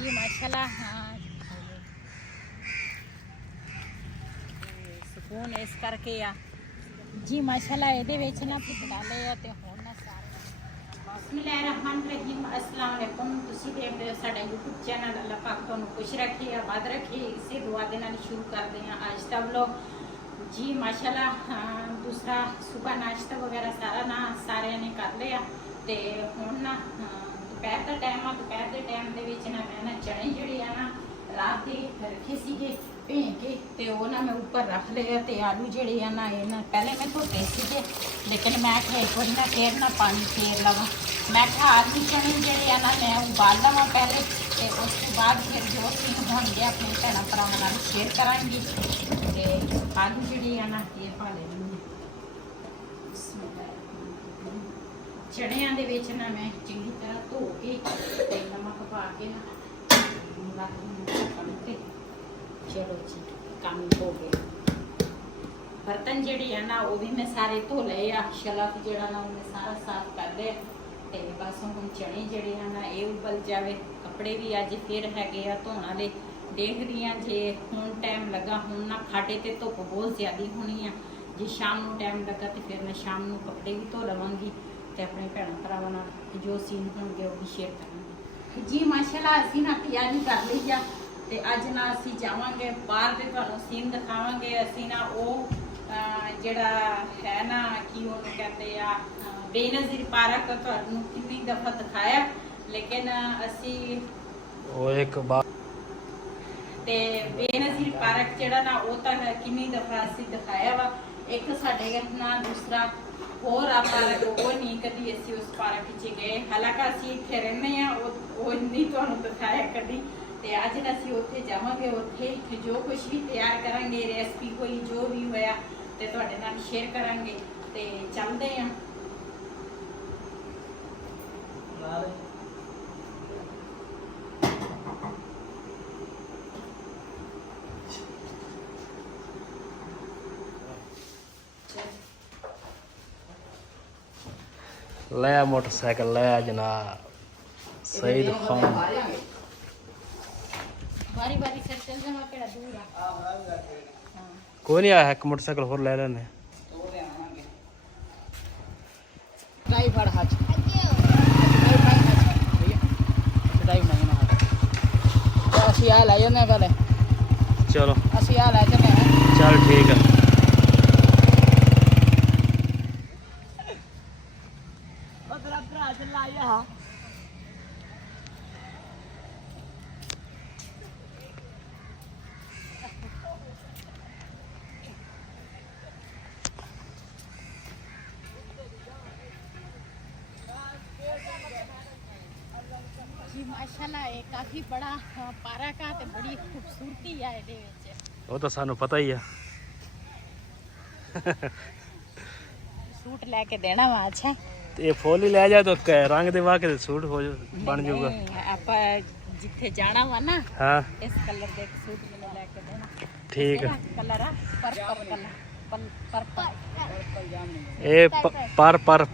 जी माशाल्लाह। हाँ ਸਕੂਨ ਇਸ ਕਰਕੇ ਆ ਜੀ ਮਾਸ਼ਾਅੱਲਾ। ਇਹਦੇ ਵਿੱਚ ਨਾ ਪਤਲਾਲੇ ਆ ਤੇ ਹੁਣ ਨਾ ਸਾਰੇ ਬਿਸਮਿल्लाहिर्रहमानिर्रहीम। अस्सलाम वालेकुम। ਤੁਸੀਂ ਦੇਖਦੇ ਹੋ ਸਾਡਾ YouTube ਚੈਨਲ। ਅੱਲਾਹ ਪਾਕ ਤੁਹਾਨੂੰ ਖੁਸ਼ ਰੱਖੇ, ਆਬਾਦ ਰੱਖੇ। ਇਸੇ ਦੁਆ ਦੇ ਨਾਲ ਸ਼ੁਰੂ ਕਰਦੇ ਹਾਂ ਅੱਜ ਦਾ ਵਲੌਗ। ਜੀ ਮਾਸ਼ਾਅੱਲਾ दूसरा सुबह नाश्ता वगैरह सारा ना सारे ने कर लिया ਤੇ ਹੁਣ ਨਾ ਦੁਪਹਿਰ ਦਾ ਟਾਈਮ ਆ। ਦੁਪਹਿਰ ਦੇ ਟਾਈਮ ਦੇ ਵਿੱਚ ਨਾ ਮੈਂ ਨਾ ਚਣੇ ਜਿਹੜੇ ਆ ਨਾ ਰਾਤ ਦੇ ਰੱਖੇ ਸੀਗੇ ਭੇ ਕੇ ਤੇ ਉਹ ਨਾ ਮੈਂ ਉੱਪਰ ਰੱਖ ਲਿਆ ਤੇ ਆਲੂ ਜਿਹੜੇ ਆ ਨਾ ਇਹ ਨਾ ਪਹਿਲੇ ਮੈਂ ਧੋਤੇ ਸੀਗੇ ਲੇਕਿਨ ਮੈਂ ਕਿਹਾ ਇੱਕ ਵਾਰੀ ਨਾ ਫੇਰ ਨਾ ਪਾਣੀ ਫੇਰ ਲਵਾਂ। ਮੈਂ ਕਿਹਾ ਆਲੂ ਚਣੇ ਜਿਹੜੇ ਆ ਨਾ ਮੈਂ ਉਬਾਲ ਲਵਾਂ ਪਹਿਲੇ ਤੇ ਉਸ ਤੋਂ ਬਾਅਦ ਫਿਰ ਜੋ ਚੀਜ਼ ਬਣਦੀ ਆਪਣੇ ਭੈਣਾਂ ਭਰਾਵਾਂ ਨਾਲ ਸ਼ੇਅਰ ਕਰਾਂਗੀ। ਤੇ ਆਲੂ ਜਿਹੜੇ ਆ ਨਾ ਇਹ ਪਾ ਲੈਣੀ ਚਣਿਆਂ ਦੇ ਵਿੱਚ ਨਾ ਮੈਂ ਚੰਗੀ ਤਰ੍ਹਾਂ ਧੋ ਕੇ ਤੇ ਨਮਕ ਪਾ ਕੇ ਨਾ ਚਲੋ ਜੀ ਕੰਮ ਹੋ ਗਿਆ। ਬਰਤਨ ਜਿਹੜੇ ਆ ਨਾ ਉਹ ਵੀ ਮੈਂ ਸਾਰੇ ਧੋ ਲਏ ਆ। ਸ਼ਲਫ ਜਿਹੜਾ ਨਾ ਉਹਨੇ ਸਾਰਾ ਸਾਫ਼ ਕਰ ਲਿਆ ਤੇ ਬਸ ਹੁਣ ਚਣੇ ਜਿਹੜੇ ਆ ਨਾ ਇਹ ਉਬਲ ਜਾਵੇ। ਕੱਪੜੇ ਵੀ ਅੱਜ ਫਿਰ ਹੈਗੇ ਆ ਧੋਣ ਵਾਲੇ। ਦੇਖਦੀ ਆ ਜੇ ਹੁਣ ਟਾਈਮ ਲੱਗਾ ਹੁਣ ਨਾ ਖਾਡੇ ਤੇ ਧੁੱਪ ਬਹੁਤ ਜ਼ਿਆਦਾ ਹੋਣੀ ਆ। ਜੇ ਸ਼ਾਮ ਨੂੰ ਟਾਈਮ ਲੱਗਾ ਤੇ ਫਿਰ ਮੈਂ ਸ਼ਾਮ ਨੂੰ ਕੱਪੜੇ ਵੀ ਧੋ ਲਵਾਂਗੀ ਤੇ ਆਪਣੇ ਭੈਣਾਂ ਭਰਾਵਾਂ ਨਾਲ ਜੋ ਸੀਨ ਹੋਣਗੇ ਉਹ ਵੀ ਸ਼ੇਅਰ ਕਰਾਂਗੇ। ਜੀ ਮਾਸ਼ਾਅੱਲਾ ਅਸੀਂ ਨਾ ਤਿਆਰੀ ਕਰ ਲਈ ਆ ਤੇ ਅੱਜ ਨਾ ਅਸੀਂ ਜਾਵਾਂਗੇ ਬਾਹਰ ਦੇ, ਤੁਹਾਨੂੰ ਸੀਨ ਦਿਖਾਵਾਂਗੇ। ਅਸੀਂ ਨਾ ਉਹ ਜਿਹੜਾ ਹੈ ਨਾ ਕੀ ਉਹਨੂੰ ਕਹਿੰਦੇ ਆ ਬੇਨਜ਼ੀਰ ਪਾਰਕ, ਤੁਹਾਨੂੰ ਕਿੰਨੀ ਦਫਾ ਦਿਖਾਇਆ ਲੇਕਿਨ ਅਸੀਂ ਉਹ ਇੱਕ ਬਾਤ ਤੇ ਬੇਨਜ਼ੀਰ ਪਾਰਕ ਜਿਹੜਾ ਨਾ ਉਹ ਤਾਂ ਕਿੰਨੀ ਦਫਾ ਅਸੀਂ ਦਿਖਾਇਆ ਵਾ। ਇੱਕ ਸਾਡੇ ਨਾਲ ਦੂਸਰਾ ਹੋਰ ਆ ਪਾਰਕ, ਉਹ ਨਹੀਂ ਕਦੀ ਅਸੀਂ ਉਸ ਪਾਰਕ 'ਚ ਗਏ। ਹਾਲਾਂਕਿ ਅਸੀਂ ਇੱਥੇ ਰਹਿੰਦੇ ਆ, ਉਹ ਨਹੀਂ ਤੁਹਾਨੂੰ ਦਿਖਾਇਆ ਕਦੀ। ਤੇ ਅੱਜ ਅਸੀਂ ਉੱਥੇ ਜਾਵਾਂਗੇ, ਉੱਥੇ ਜੋ ਕੁਝ ਵੀ ਤਿਆਰ ਕਰਾਂਗੇ ਰੈਸਪੀ ਕੋਈ ਜੋ ਵੀ ਹੋਇਆ ਤੇ ਤੁਹਾਡੇ ਨਾਲ ਸ਼ੇਅਰ ਕਰਾਂਗੇ। ਤੇ ਚੱਲਦੇ ਆ। ਲਿਆ ਮੋਟਰਸਾਈਕਲ ਲਿਆ ਜਨਾਬ ਸਈਦ ਖਾਨ। ਬਾਰੀ ਬਾਰੀ ਸਿਰ ਚੱਲ ਜਾਵਾਂ ਕਿਹੜਾ ਦੂਰ ਆ। ਕੋਈ ਨਹੀਂ ਆਇਆ, ਇੱਕ ਮੋਟਰਸਾਈਕਲ ਹੋਰ ਲੈ ਲੈਣੇ। ਡਰਾਈਵਰ ਹੱਥ ਅਸੀਂ ਆ ਲੈ ਜਾਂਦੇ ਪਹਿਲੇ। ਚਲੋ ਅਸੀਂ ਆ ਲੈ ਜਾਂਦੇ ਹਾਂ। ਚੱਲ ਠੀਕ ਹੈ। जी माशाल्लाह ये काफी बड़ा पार्क है ते बड़ी खूबसूरती है ਇਹਦੇ ਵਿੱਚ। ਉਹ ਤਾਂ ਸਾਨੂੰ ਪਤਾ ਹੀ ਆ। ਸੂਟ ਲੈ ਕੇ ਦੇਣਾ ਵਾ। ਅੱਛਾ ਤੇ ਇਹ ਫੁੱਲ ਹੀ ਲੈ ਜਾ ਤਾਂ ਰੰਗ ਦੇ ਵਾ ਕੇ ਸੂਟ ਹੋ ਬਣ ਜਾਊਗਾ। ਆਪਾਂ ਜਿੱਥੇ ਜਾਣਾ ਵਾ ਨਾ ਹਾਂ ਇਸ ਕਲਰ ਦੇ ਸੂਟ ਮੈਨੂੰ ਲੈ ਕੇ ਦੇਣਾ। ਠੀਕ ਹੈ। ਕਲਰ ਆ ਪਰਪਲ ਕਲਰ ਪਰਪਲ ਇਹ ਪਰ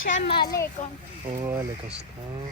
Assalamualaikum. Waalaikumsalam.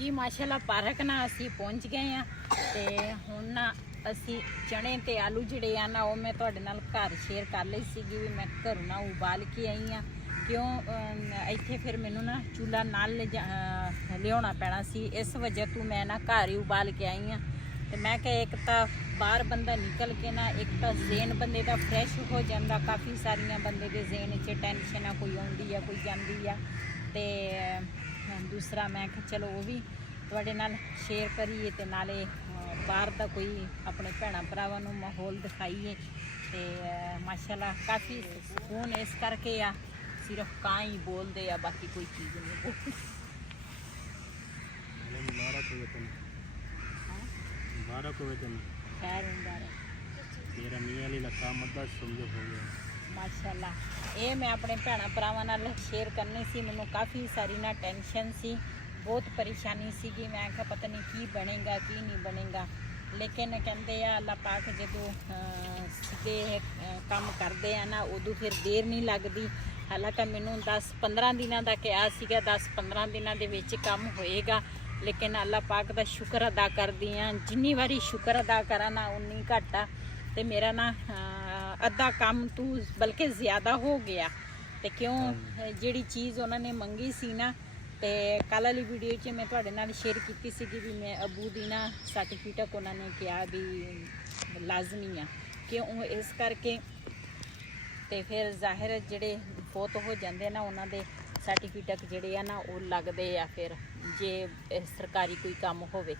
ਜੀ ਮਾਸ਼ਾਅੱਲਾ ਪਾਰਕ ਨਾ ਅਸੀਂ ਪਹੁੰਚ ਗਏ ਆ ਤੇ ਹੁਣ ਨਾ ਅਸੀਂ ਚਣੇ ਤੇ ਆਲੂ ਜਿਹੜੇ ਆ ਨਾ ਉਹ ਮੈਂ ਤੁਹਾਡੇ ਨਾਲ ਘਰ ਸ਼ੇਅਰ ਕਰ ਲਈ ਸੀਗੀ ਵੀ ਮੈਂ ਘਰੋਂ ਨਾ ਉਬਾਲ ਕੇ ਆਈ ਆ ਕਿਉਂ ਇੱਥੇ ਫਿਰ ਮੈਨੂੰ ਨਾ ਚੂਲਾ ਨਾਲ ਲਿਆਉਣਾ ਪੈਣਾ ਸੀ ਇਸ ਵਜ੍ਹਾ ਤੋਂ ਮੈਂ ਨਾ ਘਰ ਹੀ ਉਬਾਲ ਕੇ ਆਈ ਆ ਤੇ ਮੈਂ ਕਿਹਾ ਇੱਕ ਤਾਂ ਬਾਹਰ ਬੰਦਾ ਨਿਕਲ ਕੇ ਨਾ ਇੱਕ ਤਾਂ ਜ਼ੇਨ ਬੰਦੇ ਦਾ ਫਰੈਸ਼ ਹੋ ਜਾਂਦਾ ਕਾਫੀ ਸਾਰੀਆਂ ਬੰਦੇ ਦੇ ਜ਼ੇਨ 'ਚ ਟੈਨਸ਼ਨ ਆ ਕੋਈ ਆਉਂਦੀ ਆ ਕੋਈ ਜਾਂਦੀ ਆ ਤੇ ਦੂਸਰਾ ਮੈਂ ਕਿਹਾ ਚਲੋ ਉਹ ਵੀ ਤੁਹਾਡੇ ਨਾਲ ਸ਼ੇਅਰ ਕਰੀਏ ਤੇ ਨਾਲੇ ਬਾਹਰ ਦਾ ਕੋਈ ਆਪਣੇ ਭੈਣਾਂ ਭਰਾਵਾਂ ਨੂੰ ਮਾਹੌਲ ਦਿਖਾਈਏ ਤੇ ਮਾਸ਼ਾਅੱਲਾ ਕਾਫੀ ਸਕੂਨ ਇਸ ਕਰਕੇ ਆ ਸਿਰਫ ਕਾਂ ਹੀ ਬੋਲਦੇ ਆ ਬਾਕੀ ਕੋਈ ਚੀਜ਼ ਨਹੀਂ ਬੋਲਦੇ ਮਾਸ਼ਾਅੱਲਾ ਇਹ ਮੈਂ ਆਪਣੇ ਭੈਣਾਂ ਭਰਾਵਾਂ ਨਾਲ ਸ਼ੇਅਰ ਕਰਨੀ ਸੀ ਮੈਨੂੰ ਕਾਫੀ ਸਾਰੀ ਨਾ ਟੈਨਸ਼ਨ ਸੀ ਬਹੁਤ ਪਰੇਸ਼ਾਨੀ ਸੀਗੀ ਮੈਂ ਕਿਹਾ ਪਤਾ ਨਹੀਂ ਕੀ ਬਣੇਗਾ ਕੀ ਨਹੀਂ ਬਣੇਗਾ ਲੇਕਿਨ ਕਹਿੰਦੇ ਆ ਅੱਲਾਹ ਪਾਕ ਜਦੋਂ ਸਿੱਧੇ ਕੰਮ ਕਰਦੇ ਆ ਨਾ ਉਦੋਂ ਫਿਰ ਦੇਰ ਨਹੀਂ ਲੱਗਦੀ ਹਾਲਾਂਕਿ ਮੈਨੂੰ 10-15 ਦਿਨਾਂ ਦਾ ਕਿਹਾ ਸੀਗਾ 10-15 ਦਿਨਾਂ ਦੇ ਵਿੱਚ ਕੰਮ ਹੋਏਗਾ ਲੇਕਿਨ ਅੱਲਾਹ ਪਾਕ ਦਾ ਸ਼ੁਕਰ ਅਦਾ ਕਰਦੀ ਆ ਜਿੰਨੀ ਵਾਰੀ ਸ਼ੁਕਰ ਅਦਾ ਕਰਾਂ ਨਾ ਉਨੀ ਘੱਟ ਆ ਤੇ ਮੇਰਾ ਨਾ ਅੱਧਾ ਕੰਮ ਤੂੰ ਬਲਕਿ ਜ਼ਿਆਦਾ ਹੋ ਗਿਆ ਤੇ ਕਿਉਂ ਜਿਹੜੀ ਚੀਜ਼ ਉਹਨਾਂ ਨੇ ਮੰਗੀ ਸੀ ਨਾ ਤੇ ਕੱਲ੍ਹ ਵਾਲੀ ਵੀਡੀਓ 'ਚ ਮੈਂ ਤੁਹਾਡੇ ਨਾਲ ਸ਼ੇਅਰ ਕੀਤੀ ਸੀਗੀ ਵੀ ਮੈਂ ਅਬੂ ਦੀ ਨਾ ਸਰਟੀਫਿਕੇਟ ਉਹਨਾਂ ਨੇ ਕਿਹਾ ਵੀ ਲਾਜ਼ਮੀ ਆ ਕਿਉਂ ਇਸ ਕਰਕੇ ਤੇ ਫਿਰ ਜ਼ਾਹਿਰ ਜਿਹੜੇ ਫੌਤ ਹੋ ਜਾਂਦੇ ਆ ਨਾ ਉਹਨਾਂ ਦੇ ਸਰਟੀਫਿਕੇਟ ਜਿਹੜੇ ਆ ਨਾ ਉਹ ਲੱਗਦੇ ਆ ਫਿਰ ਜੇ ਸਰਕਾਰੀ ਕੋਈ ਕੰਮ ਹੋਵੇ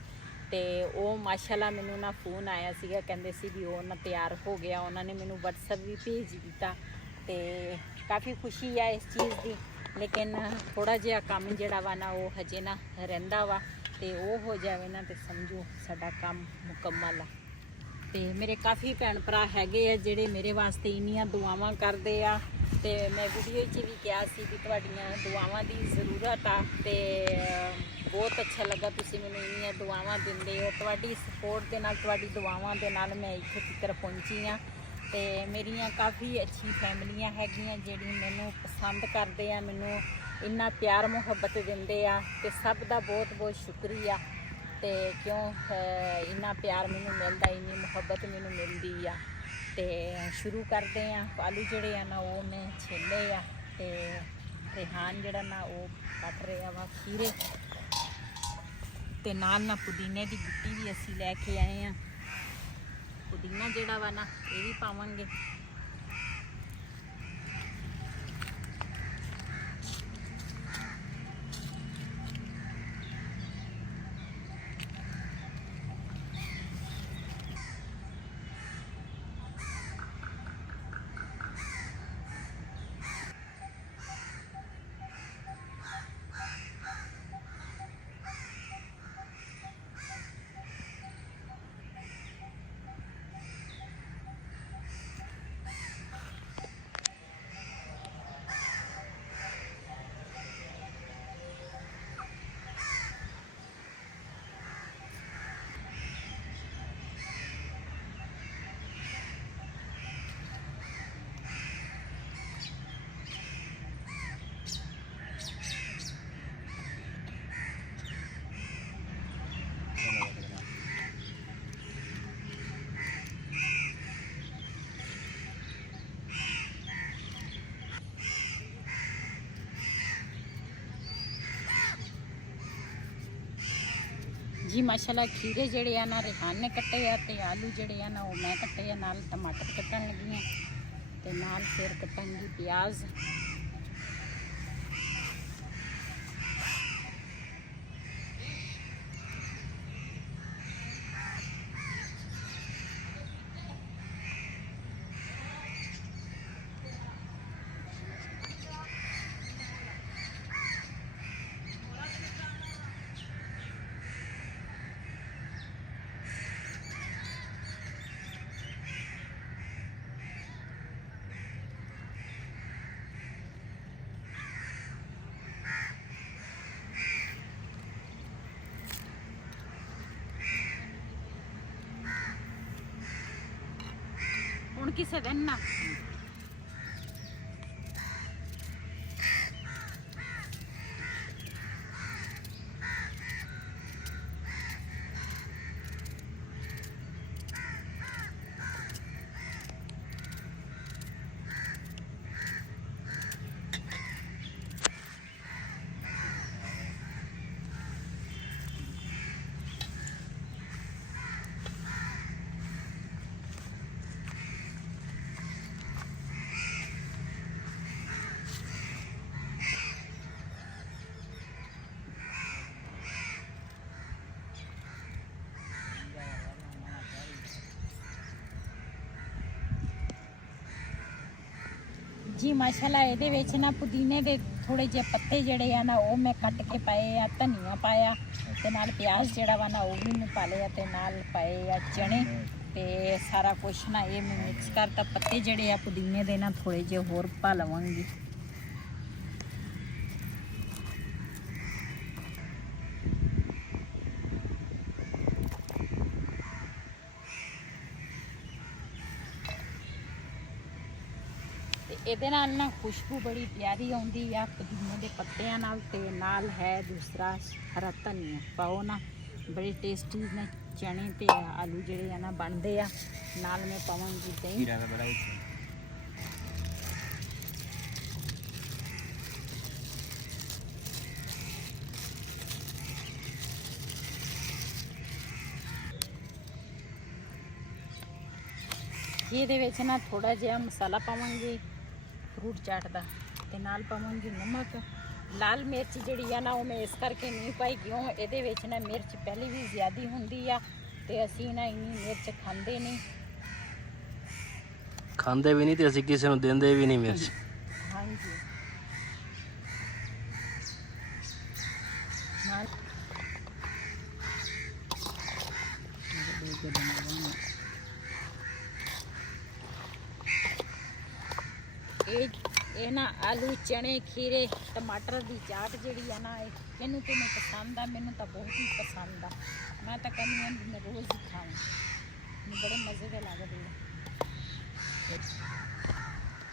ਤੇ ਉਹ ਮਾਸ਼ਾਅੱਲਾ ਮੈਨੂੰ ਨਾ ਫੋਨ ਆਇਆ ਸੀਗਾ ਕਹਿੰਦੇ ਸੀ ਵੀ ਉਹ ਨਾ ਤਿਆਰ ਹੋ ਗਿਆ ਉਹਨਾਂ ਨੇ ਮੈਨੂੰ WhatsApp ਵੀ ਭੇਜ ਦਿੱਤਾ ਤੇ ਕਾਫੀ ਖੁਸ਼ੀ ਆ ਇਸ ਚੀਜ਼ ਦੀ ਲੇਕਿਨ ਥੋੜਾ ਜਿਹਾ ਕੰਮ ਜਿਹੜਾ ਵਾ ਨਾ ਉਹ ਹਜੇ ਨਾ ਰਹਿੰਦਾ ਵਾ ਤੇ ਉਹ ਹੋ ਜਾਵੇ ਨਾ ਤੇ ਸਮਝੋ ਸਾਡਾ ਕੰਮ ਮੁਕੰਮਲ ਆ ਤੇ ਮੇਰੇ ਕਾਫੀ ਭੈਣ ਭਰਾ ਹੈਗੇ ਆ ਜਿਹੜੇ ਮੇਰੇ ਵਾਸਤੇ ਇੰਨੀਆਂ ਦੁਆਵਾਂ ਕਰਦੇ ਆ ਤੇ ਮੈਂ ਵੀਡੀਓ 'ਚ ਵੀ ਕਿਹਾ ਸੀ ਵੀ ਤੁਹਾਡੀਆਂ ਦੁਆਵਾਂ ਦੀ ਜ਼ਰੂਰਤ ਆ ਤੇ ਬਹੁਤ ਅੱਛਾ ਲੱਗਾ ਤੁਸੀਂ ਮੈਨੂੰ ਇੰਨੀਆਂ ਦੁਆਵਾਂ ਦਿੰਦੇ ਹੋ ਤੁਹਾਡੀ ਸਪੋਰਟ ਦੇ ਨਾਲ ਤੁਹਾਡੀ ਦੁਆਵਾਂ ਦੇ ਨਾਲ ਮੈਂ ਇੱਥੇ ਤੱਕ ਪਹੁੰਚੀ ਆ ਤੇ ਮੇਰੀਆਂ ਕਾਫੀ ਅੱਛੀ ਫੈਮਲੀਆਂ ਹੈਗੀਆਂ ਜਿਹੜੀ ਮੈਨੂੰ ਪਸੰਦ ਕਰਦੇ ਆ ਮੈਨੂੰ ਇੰਨਾ ਪਿਆਰ ਮੁਹੱਬਤ ਦਿੰਦੇ ਆ ਤੇ ਸਭ ਦਾ ਬਹੁਤ ਬਹੁਤ ਸ਼ੁਕਰੀਆ ਤੇ ਕਿਉਂ ਇੰਨਾ ਪਿਆਰ ਮੈਨੂੰ ਮਿਲਦਾ ਇੰਨੀ ਮੁਹੱਬਤ ਮੈਨੂੰ ਮਿਲਦੀ ਆ ਤੇ ਸ਼ੁਰੂ ਕਰਦੇ ਆ ਆਲੂ ਜਿਹੜੇ ਆ ਨਾ ਉਹ ਮੈਂ ਛਿੱਲੇ ਆ ਤੇ ਰਿਹਾਨ ਜਿਹੜਾ ਨਾ ਉਹ ਕੱਟ ਰਿਹਾ ਵਾ ਖੀਰੇ ਤੇ ਨਾਲ ਨਾ ਪੁਦੀਨੇ ਦੀ ਗੁੱਟੀ ਵੀ ਅਸੀਂ ਲੈ ਕੇ ਆਏ ਆ ਪੁਦੀਨਾ ਜਿਹੜਾ ਵਾ ਨਾ ਇਹ ਵੀ ਪਾਵਾਂਗੇ जी माशाल्लाह खीरे जड़े आ ना रिहान ने कट्टे आ ते आलू जड़े आ ना वो मैं कट्टे आ नाल टमाटर कट्टन लगी हैं ते नाल फिर कट्टांगी प्याज ਹੁਣ ਕਿਸੇ ਦਿਨ ਨਾ ਜੀ ਮਾਸ਼ਾਅੱਲਾ ਇਹਦੇ ਵਿੱਚ ਨਾ ਪੁਦੀਨੇ ਦੇ ਥੋੜੇ ਜਿਹੇ ਪੱਤੇ ਜਿਹੜੇ ਆ ਨਾ ਉਹ ਮੈਂ ਕੱਟ ਕੇ ਪਾਏ ਆ, ਧਨੀਆ ਪਾਇਆ ਤੇ ਨਾਲ ਪਿਆਜ਼ ਜਿਹੜਾ ਵਾ ਨਾ ਉਹ ਵੀ ਮੈਂ ਪਾ ਲਿਆ ਤੇ ਨਾਲ ਪਾਏ ਆ ਚਣੇ ਤੇ ਸਾਰਾ ਕੁਝ ਨਾ ਇਹ ਮੈਂ ਮਿਕਸ ਕਰਤਾ। ਪੱਤੇ ਜਿਹੜੇ ਆ ਪੁਦੀਨੇ ਦੇ ਨਾ ਥੋੜੇ ਜਿਹੇ ਹੋਰ ਪਾ ਲਵਾਂਗੀ। ਇਹਦੇ ਨਾਲ ਨਾ ਖੁਸ਼ਬੂ ਬੜੀ ਪਿਆਰੀ ਆਉਂਦੀ ਆ ਪੁਦੀਨੇ ਦੇ ਪੱਤਿਆਂ ਨਾਲ ਤੇ ਨਾਲ ਹੈ ਦੂਸਰਾ ਹਰਾ ਧਨੀਆ ਪਾਓ ਨਾ, ਬੜੇ ਟੇਸਟੀ ਨੇ ਚਣੇ ਤੇ ਆਲੂ ਜਿਹੜੇ ਆ ਨਾ ਬਣਦੇ ਆ। ਨਾਲ ਮੈਂ ਪਾਵਾਂਗੀ ਦਹੀਂ। ਇਹਦੇ ਵਿੱਚ ਨਾ ਥੋੜਾ ਜਿਹਾ ਮਸਾਲਾ ਪਾਵਾਂਗੀ ਫਰੂਟ ਚਾਟ ਦਾ ਤੇ ਨਾਲ ਪਾਵਾਂਗੀ ਨਮਕ। ਲਾਲ ਮਿਰਚ ਜਿਹੜੀ ਆ ਨਾ ਉਹ ਮੈਂ ਇਸ ਕਰਕੇ ਨਹੀਂ ਪਾਈ ਕਿਉਂ ਇਹਦੇ ਵਿੱਚ ਨਾ ਮਿਰਚ ਪਹਿਲੀ ਵੀ ਜ਼ਿਆਦੀ ਹੁੰਦੀ ਆ ਤੇ ਅਸੀਂ ਨਾ ਇੰਨੀ ਮਿਰਚ ਖਾਂਦੇ ਨਹੀਂ ਤੇ ਅਸੀਂ ਕਿਸੇ ਨੂੰ ਦਿੰਦੇ ਵੀ ਨਹੀਂ ਮਿਰਚ। ਹਾਂਜੀ ਨਾਲ ਇਹ ਨਾ ਆਲੂ ਚਣੇ ਖੀਰੇ ਟਮਾਟਰ ਦੀ ਚਾਟ ਜਿਹੜੀ ਆ ਨਾ ਇਹਨੂੰ ਤੇ ਮੈਨੂੰ ਪਸੰਦ ਆ, ਮੈਨੂੰ ਤਾਂ ਬਹੁਤ ਹੀ ਪਸੰਦ ਆ। ਮੈਂ ਤਾਂ ਕਹਿੰਦੀ ਹਾਂ ਮੈਂ ਰੋਜ਼ ਹੀ ਖਾਵਾਂ, ਮੈਨੂੰ ਬੜੇ ਮਜ਼ੇ ਦੇ ਲੱਗਦੇ ਆ।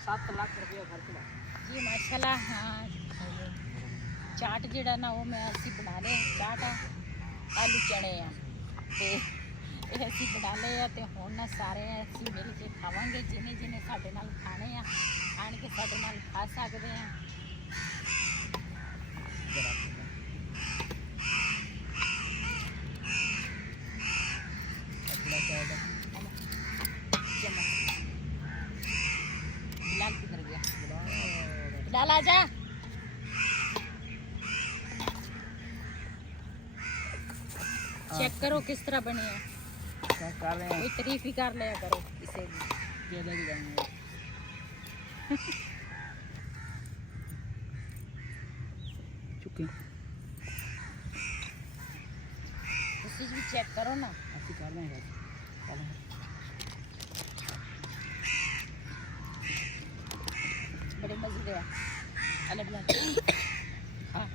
7 ਲੱਖ ਰੁਪਏ ਖਰਚ ਲਾ ਜੀ ਮਾਸ਼ਾਅੱਲਾ। ਹਾਂ ਚਾਟ ਜਿਹੜਾ ਨਾ ਉਹ ਮੈਂ ਅਸੀਂ ਬਣਾ ਲਿਆ। ਚਾਟ ਆਲੂ ਚਣੇ ਆ ਤੇ ਇਹ ਅਸੀਂ ਬਣਾ ਲਏ ਆ ਤੇ ਹੁਣ ਨਾ ਸਾਰੇ ਅਸੀਂ ਮਿਲ ਕੇ ਖਾਵਾਂਗੇ। ਜਿਹਨੇ ਜਿਹਨੇ ਸਾਡੇ ਨਾਲ ਖਾਣੇ ਆ ਆਣ ਕੇ ਸਾਡੇ ਨਾਲ ਖਾ ਸਕਦੇ ਆ। बिलाल किधर गया? बिलाल आजा। चेक करो किस तरह बने हैं। कोई तारीफ ही कर लिया करो इसे भी। चुके उसी भी चेक करो ना। ਅਸੀਂ ਕਰ ਰਹੇ ਹਾਂ बड़े मजे दे अलग अलग। हाँ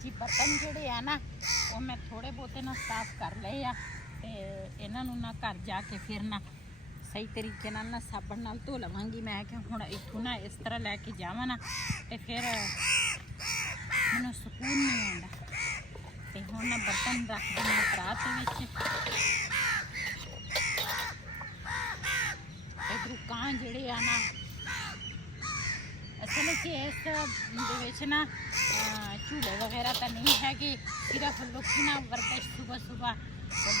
जी बर्तन ਜਿਹੜੇ ਆ ਨਾ ਉਹ ਮੈਂ ਥੋੜੇ ਬਹੁਤੇ ਨਾ ਸਾਫ਼ ਕਰ ਲਏ ਆ ਤੇ ਇਹਨਾਂ ਨੂੰ ਨਾ ਘਰ ਜਾ ਕੇ ਫਿਰ ਨਾ ਸਹੀ ਤਰੀਕੇ ਨਾਲ ਨਾ ਸਾਬਣ ਨਾਲ ਧੋ ਲਵਾਂਗੀ। ਮੈਂ ਕਿ ਹੁਣ ਇੱਥੋਂ ਨਾ ਇਸ ਤਰ੍ਹਾਂ ਲੈ ਕੇ ਜਾਵਾਂ ਨਾ ਤੇ ਫਿਰ ਮੈਨੂੰ ਸਕੂਨ ਨਹੀਂ ਆਉਂਦਾ। ਤੇ ਹੁਣ ਨਾ ਬਰਤਨ ਰੱਖ ਦਿੰਦੀ ਪਰਾਤ ਵਿੱਚ। ਇਧਰੋਂ ਕਾਂ ਜਿਹੜੇ ਆ ਨਾ ਅਸਲ ਵਿੱਚ ਇਸ ਦੇ ਵਿੱਚ ਨਾ ਝੂਲੇ ਵਗੈਰਾ ਤਾਂ ਨਹੀਂ ਹੈਗੇ, ਸਿਰਫ ਲੋਕੀ ਨਾ ਵਰਦਿਸ਼ ਸੁਬਹ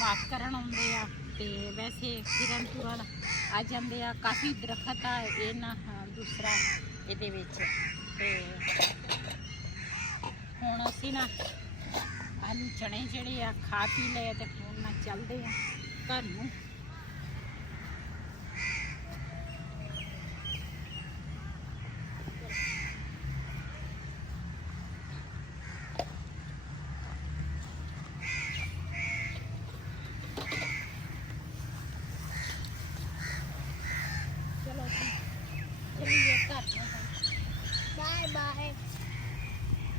ਵਾਕ ਕਰਨ ਆਉਂਦੇ ਆ ਤੇ ਵੈਸੇ ਫਿਰਨ ਤੁਰਨ ਆ ਜਾਂਦੇ ਆ। ਕਾਫੀ ਦਰਖਤ ਆ ਇਹ ਨਾ ਦੂਸਰਾ ਇਹਦੇ ਵਿੱਚ। ਤੇ ਹੁਣ ਅਸੀਂ ਨਾ ਆਲੂ ਚਣੇ ਜਿਹੜੇ ਆ ਖਾ ਪੀ ਲਏ ਤੇ ਹੁਣ ਨਾ ਚੱਲਦੇ ਆ ਘਰ ਨੂੰ। चलो चलिए घर में। Bye bye.